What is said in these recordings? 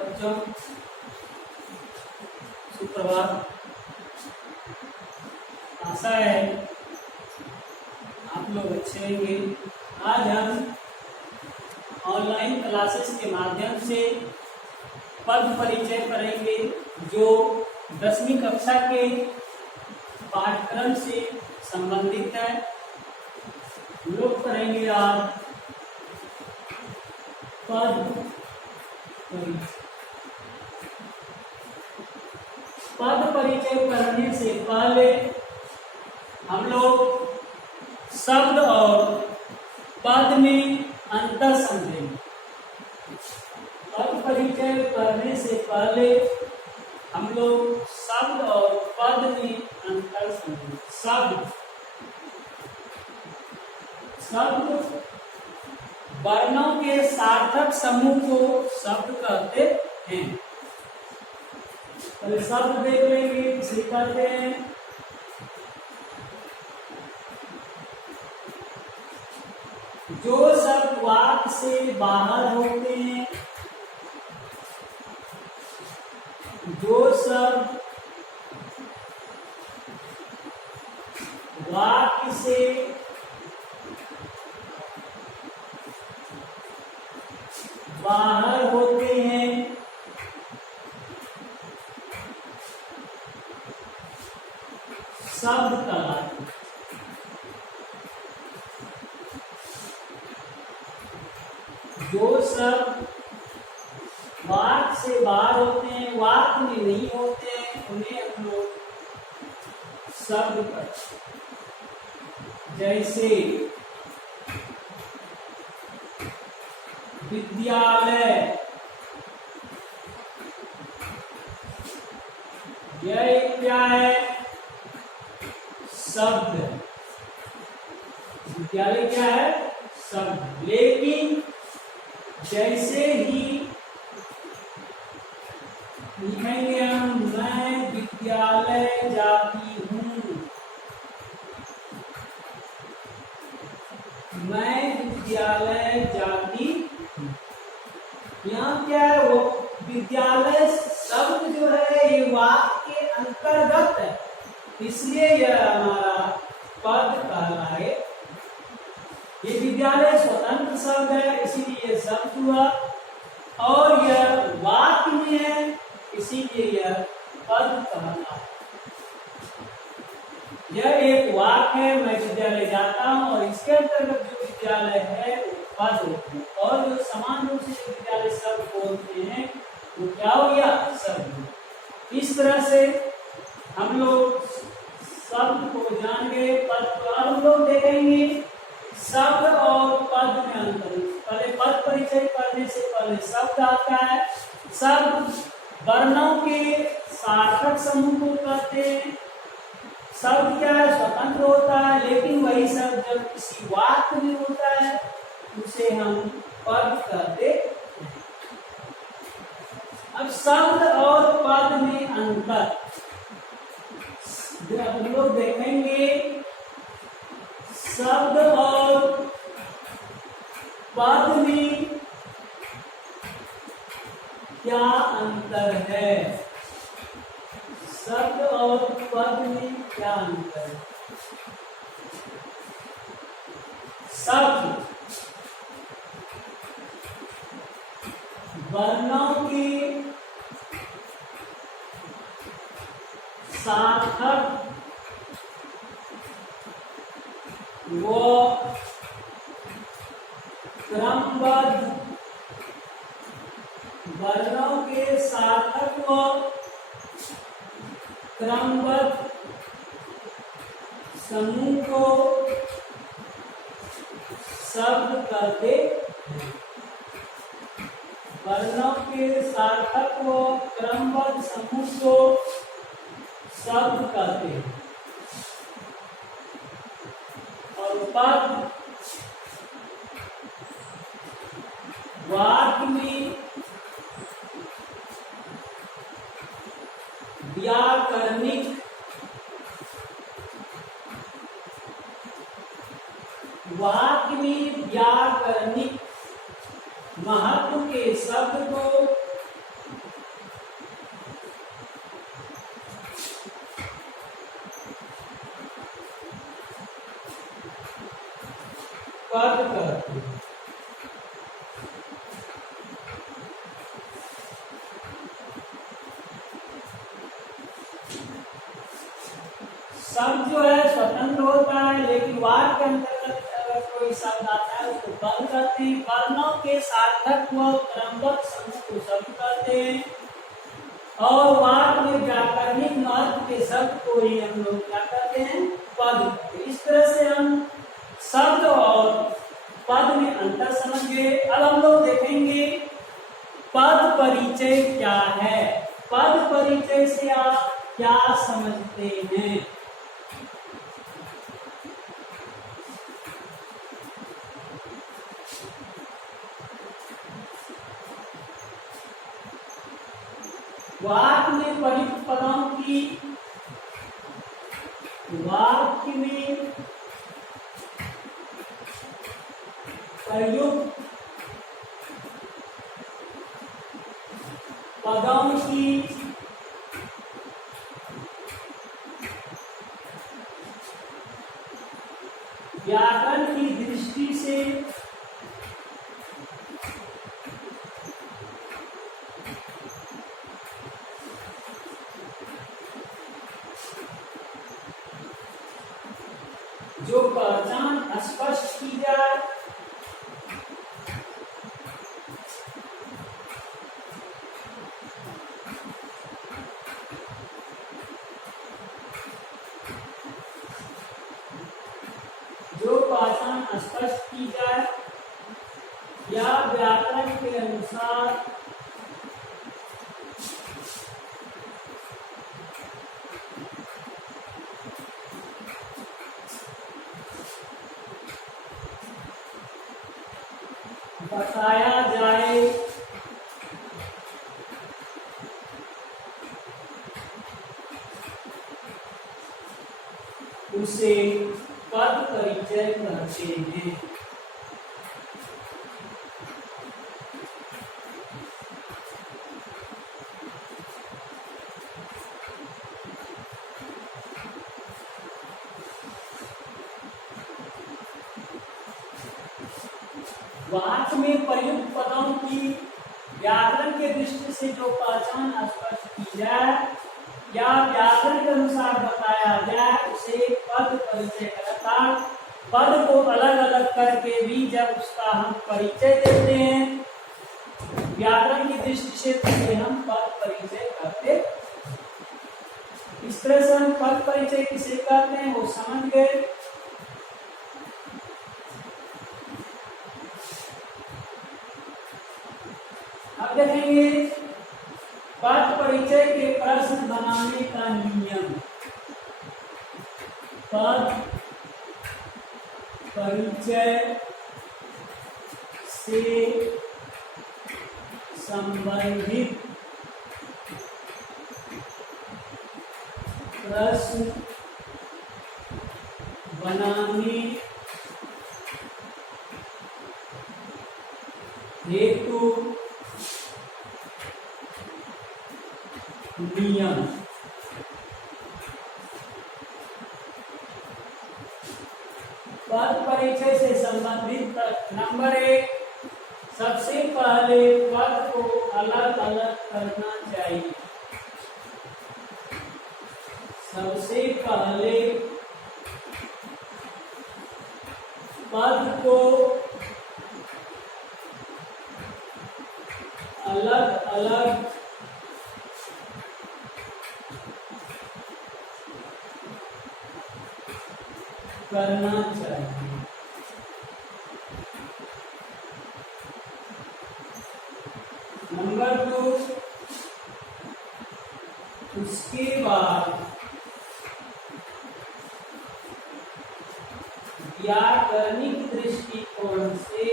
बच्चों सुप्रभात। आशा है आप लोग अच्छे होंगे। आज हम ऑनलाइन क्लासेस के माध्यम से पद परिचय करेंगे जो 10वीं कक्षा के पाठ्यक्रम से संबंधित है। लोग करेंगे आज पद परिचय। पद परिचय करने से पहले हम लोग शब्द और पद में अंतर समझेंगे। पद परिचय करने से पहले हम लोग शब्द और पद में अंतर समझेंगे। शब्द वर्णों के सार्थक समूह को शब्द कहते हैं। पहले शब्द देख लेंगे, किसे कहते हैं। जो शब्द वाक्य से बाहर होते हैं, जो शब्द वाक्य से बाहर होते हैं, शब्द कहलाते हैं। जो शब्द वाक्य से बाहर होते हैं, वाक्य में नहीं होते हैं, उन्हें हम लोग शब्द कहते हैं। जैसे विद्यालय, यह क्या है? शब्द है। विद्यालय क्या है? शब्द। लेकिन जैसे ही लिखेंगे हम मैं विद्यालय जाती हूँ, मैं विद्यालय जाती हूँ, यहाँ क्या है? वो विद्यालय शब्द जो है ये वाक्य के अंतर्गत है, इसलिए यह हमारा पद कहलाए। ये विद्यालय स्वतंत्र शब्द है, इसीलिए शब्द हुआ, और यह वाक्य में है, इसीलिए यह पद कहलाए। यह एक वाक्य है, मैं विद्यालय जाता हूँ, और इसके अंतर्गत जो विद्यालय है वो पद होते हैं, और जो समान रूप से विद्यालय शब्द बोलते हैं वो क्या हो गया? शब्द। इस तरह से हम लोग शब्द को जान गए। पद को अब हम लोग देखेंगे शब्द और पद में अंतर। पहले पद परिचय करने से पहले शब्द आता है। शब्द वर्णों के सार्थक समूह को कहते हैं। शब्द क्या है? स्वतंत्र होता है, लेकिन वही शब्द जब किसी वाक्य में होता है उसे हम पद कहते हैं। अब शब्द और पद में अंतर हम लोग देखेंगे। शब्द और पद में क्या अंतर है? शब्द और पद में क्या अंतर है? शब्द वर्णों की सार्थक व क्रमबद्ध, वर्णों के सार्थक व क्रमबद्ध समूह को शब्द कहते हैं। वर्णों के सार्थक व क्रमबद्ध समूह को शब्द कहते हैं। और पद वाक्य में व्याकरणिक महत्व के शब्द को शब्द जो है स्वतंत्र होता है, लेकिन वाक्य के अंतर्गत अगर कोई शब्द आता है उसको पद कहते हैं। वर्णों के सार्थक व क्रमबद्ध समूह को शब्द कहते हैं और वाक्य में व्याकरणिक महत्व के शब्द को ही हम लोग क्या कहते हैं, पद। इस तरह से हम शब्द और पद में अंतर समझ गए। अब हम लोग देखेंगे पद परिचय क्या है। पद परिचय से आप क्या समझते हैं? वाक्य में प्रयुक्त पदों की, वाक्य में प्रयुक्त पदों की व्याकरण की दृष्टि से जो पहचान स्पष्ट की जाए, जो पहचान स्पष्ट की जाए या व्याकरण के अनुसार बताया जाए, उसे पद परिचय कहते हैं। वाक्य में प्रयुक्त पदों की व्याकरण के दृष्टि से जो पहचान स्पष्ट की जाए या व्याकरण के अनुसार बताया जाए उसे पद परिचय कहता है। पद को अलग अलग करके भी जब उसका हम परिचय देते हैं व्याकरण की दृष्टि से, तो हम पद परिचय करते। इस तरह से हम पद परिचय किसे कहते हैं वो समझ गए। अब देखेंगे पद परिचय के प्रश्न बनाने का नियम। पद परिचय से संबंधित प्रश्न बनाने हेतु नियम। पद परिचय से संबंधित नंबर 1, सबसे पहले पद को अलग अलग करना चाहिए। सबसे पहले पद को अलग अलग करना चाहिए। नंबर 2, उसके बाद व्याकरणिक दृष्टिकोण से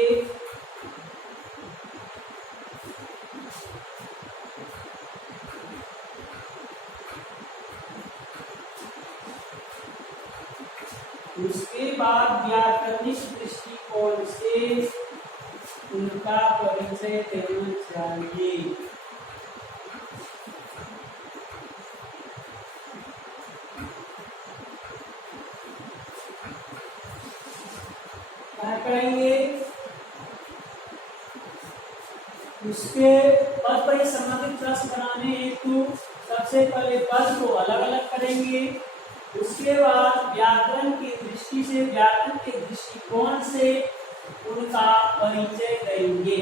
व्याकरणिक दृष्टिकोण से उनका परिचय देना चाहिए। क्या करेंगे? उसके पद पर संबंधित प्रश्न बनाने हेतु सबसे पहले पद को अलग अलग करेंगे, उसके बाद व्याकरण की दृष्टि से, व्याकरण के दृष्टिकोण से उनका परिचय देंगे।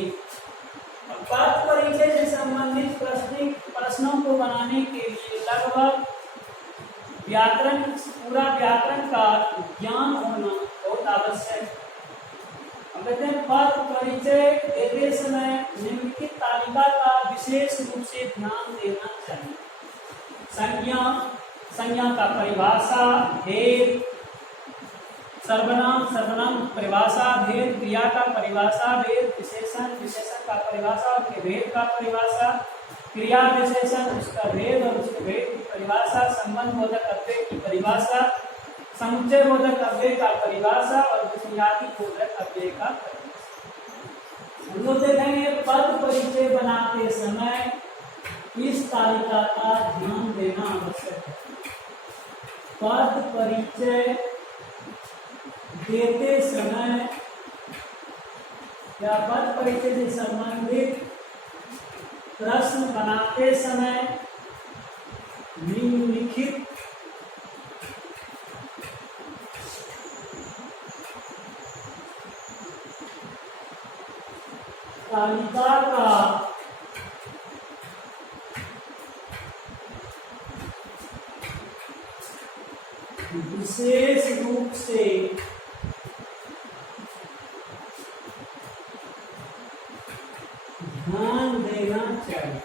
पद परिचय से संबंधित प्रश्नों को बनाने के लिए लगभग व्याकरण, पूरा व्याकरण का ज्ञान होना बहुत आवश्यक है। कहते हैं पद परिचय देते समय निम्नलिखित तालिका का विशेष रूप से ध्यान देना चाहिए। संज्ञा, संज्ञा का परिभाषा, भेद, सर्वनाम, सर्वनाम परिभाषा, भेद, क्रिया का परिभाषा, भेद, विशेषण, विशेषण का परिभाषा और भेद का परिभाषा, क्रिया विशेषण, उसका भेद और उसके भेद की परिभाषा, संबंध बोधक अव्यय की परिभाषा, समुच्चय बोधक अव्यय का परिभाषा और बुनियादी बोधक अव्यय का परिभाषा। हम लोग देखेंगे पद परिचय बनाते समय इस तालिका का ध्यान देना आवश्यक है। पद परिचय देते समय या पद परिचय से संबंधित प्रश्न बनाते समय निम्नलिखित तालिका का विशेष रूप से ध्यान देना चाहिए।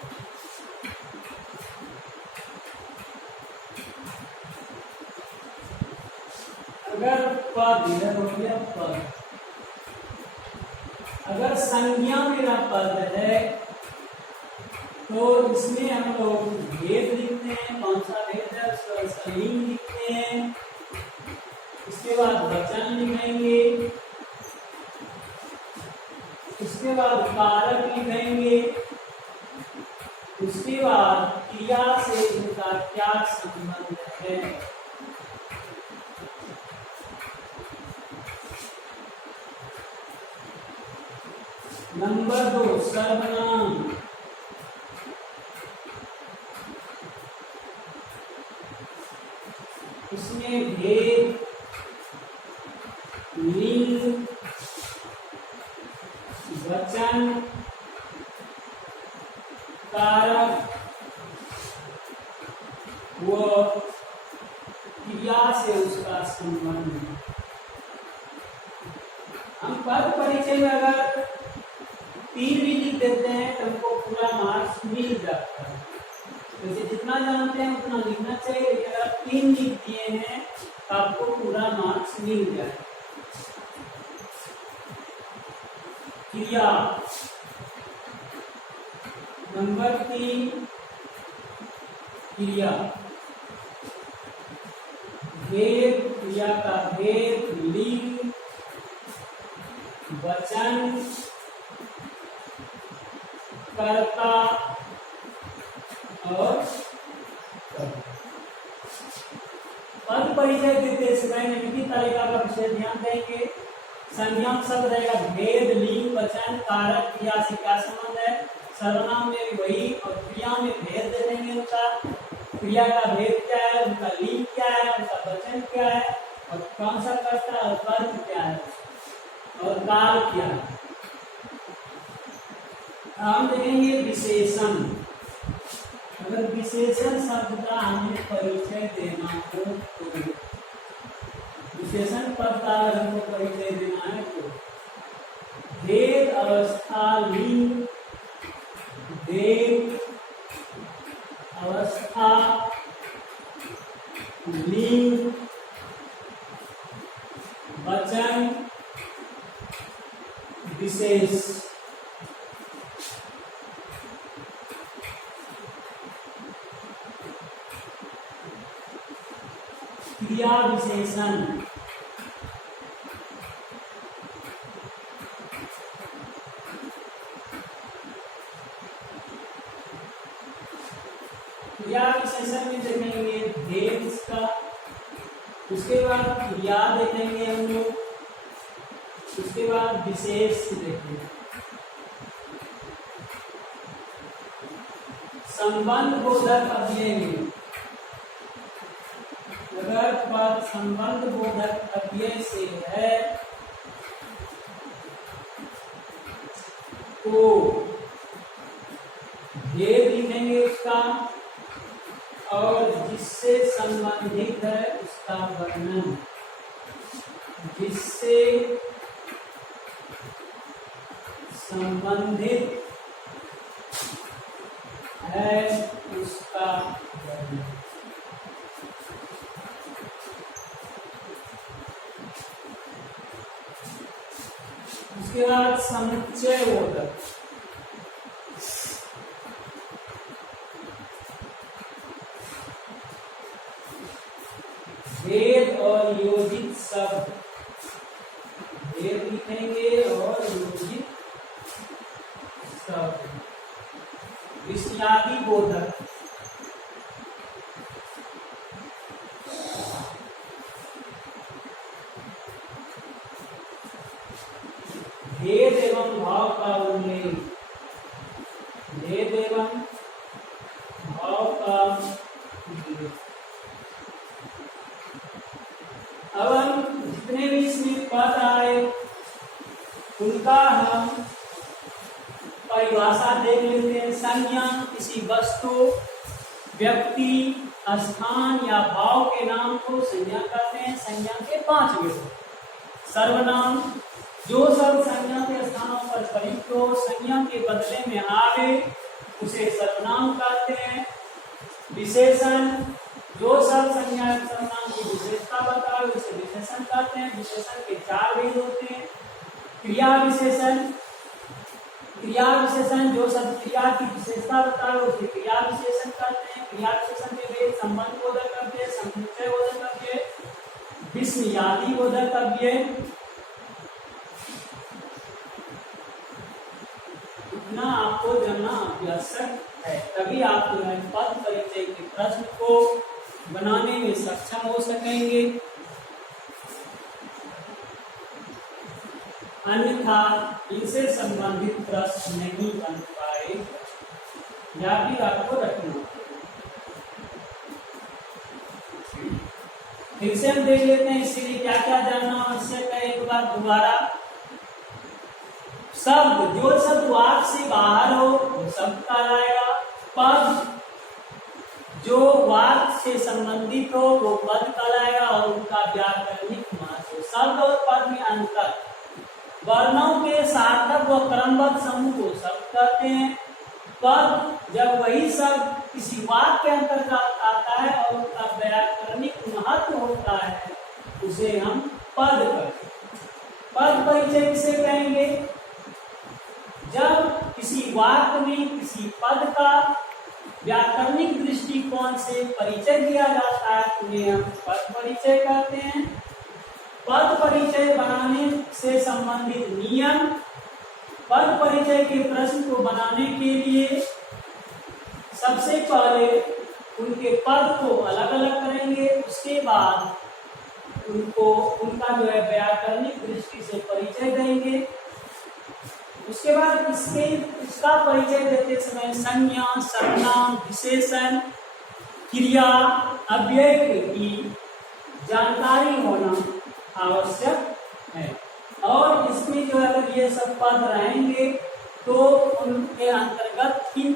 अगर पद हो गया पद, अगर संज्ञा मेरा पद है तो इसमें हम लोग भेद लिखते हैं, कौन सा भेद है उसका लिंग लिखते हैं, इसके बाद वचन लिखेंगे, उसके बाद कारक लिखेंगे, उसके बाद क्रिया से उनका क्या संबंध है। नंबर 2 सर्वनाम। इसमें भेद, लिंग, वचन, कारक व क्रिया से उसका संबंध है। हम पद परिचय में अगर 3 भी लिख देते हैं तो हमको पूरा मार्क्स मिल जाता है। वैसे जितना जानते हैं उतना लिखना चाहिए, लेकिन अगर 3 लिख दिए हैं तो आपको पूरा मार्क्स मिल जाए। क्रिया नंबर 3 क्रिया, भेद, क्रिया का भेद, लिंग, वचन, कर्ता और पद परिचय देते समय निम्नलिखित तालिका का विशेष ध्यान देंगे। संज्ञा शब्द रहेगा भेद, लिंग, वचन, कारक, क्रिया से क्या संबंध है। सर्वनाम में भी वही और क्रिया में भेद दे देंगे उनका, क्रिया का भेद क्या है, उनका लिंग क्या है, उनका वचन क्या है और कौन सा कर्ता और कर्म क्या है और काल क्या है। हम देखेंगे विशेषण। अगर विशेषण शब्द का हमें परिचय देना हो तो विशेषण पद का अगर हमको परिचय देना है तो भेद, अवस्था, लिंग, भेद, अवस्था, लिंग, वचन, विशेष। क्रिया विशेषण। क्रिया विशेषण में देखेंगे भेद का, उसके बाद क्रिया देखेंगे हम लोग, उसके बाद विशेष देखेंगे। संबंध बोधक अव्यय में अगर अगर पद संबंध बोधक अव्यय से है तो भेद लिखेंगे उसका, और जिससे संबंधित है उसका वर्णन, जिससे संबंधित है उसका वर्णन। उसके बाद समुच्चय बोधक, भेद और योजित शब्द, भेद लिखेंगे और योजित शब्द। विषयादि बोधक, भेद एवं भाव का उल्लेख, भेद एवं भाव का उल्लेख। अब हम जितने भी इसमें पद आए उनका हम परिभाषा देख लेते हैं। संज्ञा किसी वस्तु, व्यक्ति, स्थान या भाव के नाम को संज्ञा कहते हैं। संज्ञा के 5 विध। सर्वनाम, जो सब संज्ञा के स्थानों पर प्रयुक्त हो, संज्ञा के बदले में आवे, उसे सर्वनाम कहते हैं। विशेषण, जो सब संज्ञा सर्वनाम की विशेषता बताए उसे विशेषण कहते हैं। विशेषण के 4 भेद होते हैं। क्रिया विशेषण, क्रिया विशेषण जो सब क्रिया की विशेषता बताए उसे क्रिया विशेषण कहते हैं। क्रिया विशेषण के भेद संबंध बोधक अव्यय, समुच्चय बोधक अव्यय, विषयादि बोधक अव्यय। इतना आपको जानना आवश्यक है, तभी आप जो है पद परिचय के प्रश्न को बनाने में सक्षम हो सकेंगे। अन्यथा इनसे संबंधित प्रश्न नहीं बन पाए, या भी आपको रखना। फिर से हम देख लेते हैं इसके लिए क्या क्या जानना आवश्यक है। एक बार दोबारा, शब्द, जो शब्द वाक्य से बाहर हो वो शब्द कहलाएगा। पद, जो वाक्य से संबंधित हो वो पद कहलाएगा और उनका व्याकरणिक महत्व। शब्द और पद में अंतर, वर्णों के सार्थक व क्रमबद्ध समूह को शब्द कहते हैं। पद, जब वही शब्द किसी वाक्य के अंतर्गत आता है और उनका व्याकरणिक महत्व होता है उसे हम पद कहते हैं। पद परिचय किसे कहेंगे? जब किसी वाक्य में किसी पद का व्याकरणिक दृष्टिकोण से परिचय दिया जाता है उन्हें हम पद परिचय कहते हैं। पद परिचय बनाने से संबंधित नियम, पद परिचय के प्रश्न को बनाने के लिए सबसे पहले उनके पद को अलग अलग करेंगे, उसके बाद उनको उनका जो है व्याकरणिक दृष्टि से परिचय देंगे। उसके बाद इसका परिचय देते समय संज्ञा, सर्वनाम, विशेषण, क्रिया, अव्यय की जानकारी होना आवश्यक है। और इसमें जो है अगर ये सब पद रहेंगे तो उनके अंतर्गत किन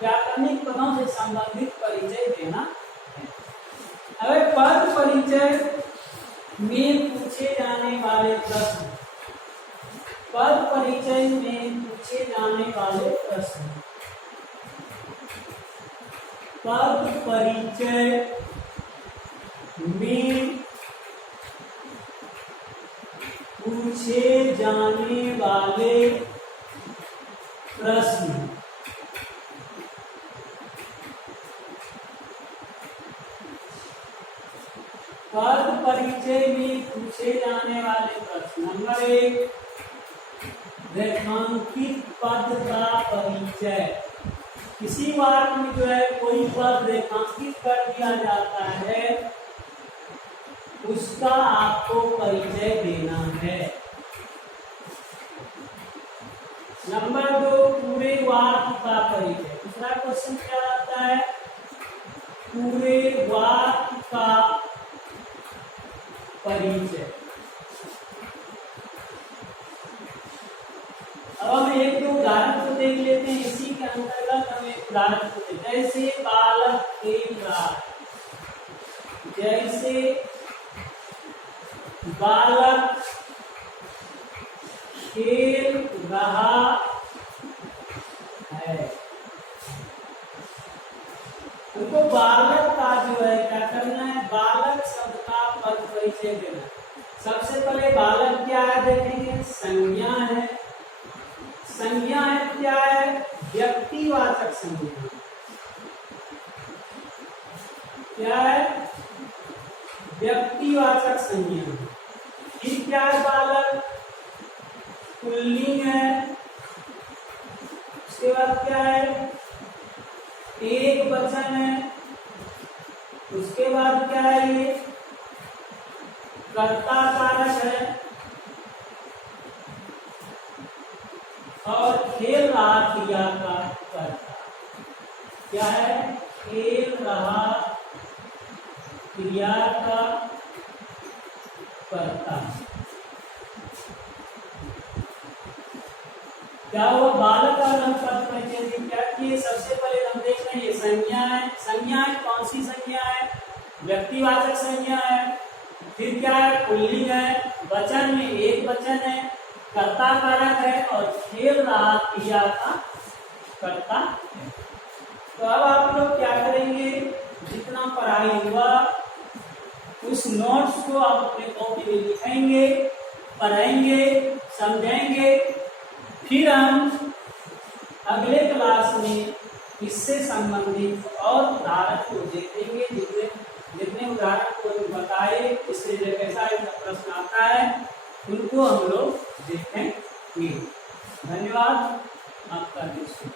व्याकरणिक पदों से संबंधित परिचय देना है। अब पद परिचय में पूछे जाने वाले प्रश्न, पद परिचय में पूछे जाने वाले प्रश्न, पद परिचय में पूछे जाने वाले प्रश्न। पद परिचय में पूछे जाने वाले प्रश्न। नंबर 1, रेखांकित पद का परिचय। किसी वाक्य में जो है कोई पद रेखांकित कर दिया जाता है उसका आपको परिचय देना है। नंबर 2, पूरे वाक्य का परिचय। दूसरा क्वेश्चन क्या आता है? पूरे वाक्य का परिचय। अब हम एक दो उदाहरण को देख लेते हैं। इसी के अंतर्गत हम एक उदाहरण को देखें, जैसे बालक खेल रहा है, जैसे बालक खेल रहा है। उनको बालक का जो है क्या करना है, बालक शब्द का पद परिचय देना। सबसे पहले बालक क्या है देखेंगे, संज्ञा है। संज्ञा है क्या है, व्यक्तिवाचक संज्ञा। क्या है, व्यक्तिवाचक संज्ञा। फिर क्या है, बालक पुल्लिंग है। उसके बाद क्या है, एक वचन है। उसके बाद क्या है, ये कर्ता कारक है। और खेल रहा क्रिया का कर्ता क्या है, खेल रहा क्रिया का कर्ता। क्या वो बालक का नाम पद परिचय क्या किए, सबसे पहले हम देख रहे हैं ये संज्ञा है। संज्ञा है, कौन सी संज्ञा है, व्यक्तिवाचक संज्ञा है। फिर क्या है, पुल्लिंग है, वचन में एक वचन है, कर्ता कारक है और खेल रहा क्रिया का कर्ता है। तो अब आप लोग क्या करेंगे, जितना पढ़ाई हुआ उस नोट्स को आप अपने कॉपी में लिखेंगे, पढ़ेंगे, समझेंगे। फिर हम अगले क्लास में इससे संबंधित और उदाहरण को देखेंगे। जितने उदाहरण को बताए इससे कैसा प्रश्न आता है उनको हम लोग देखेंगे। धन्यवाद, आपका दिन शुभ।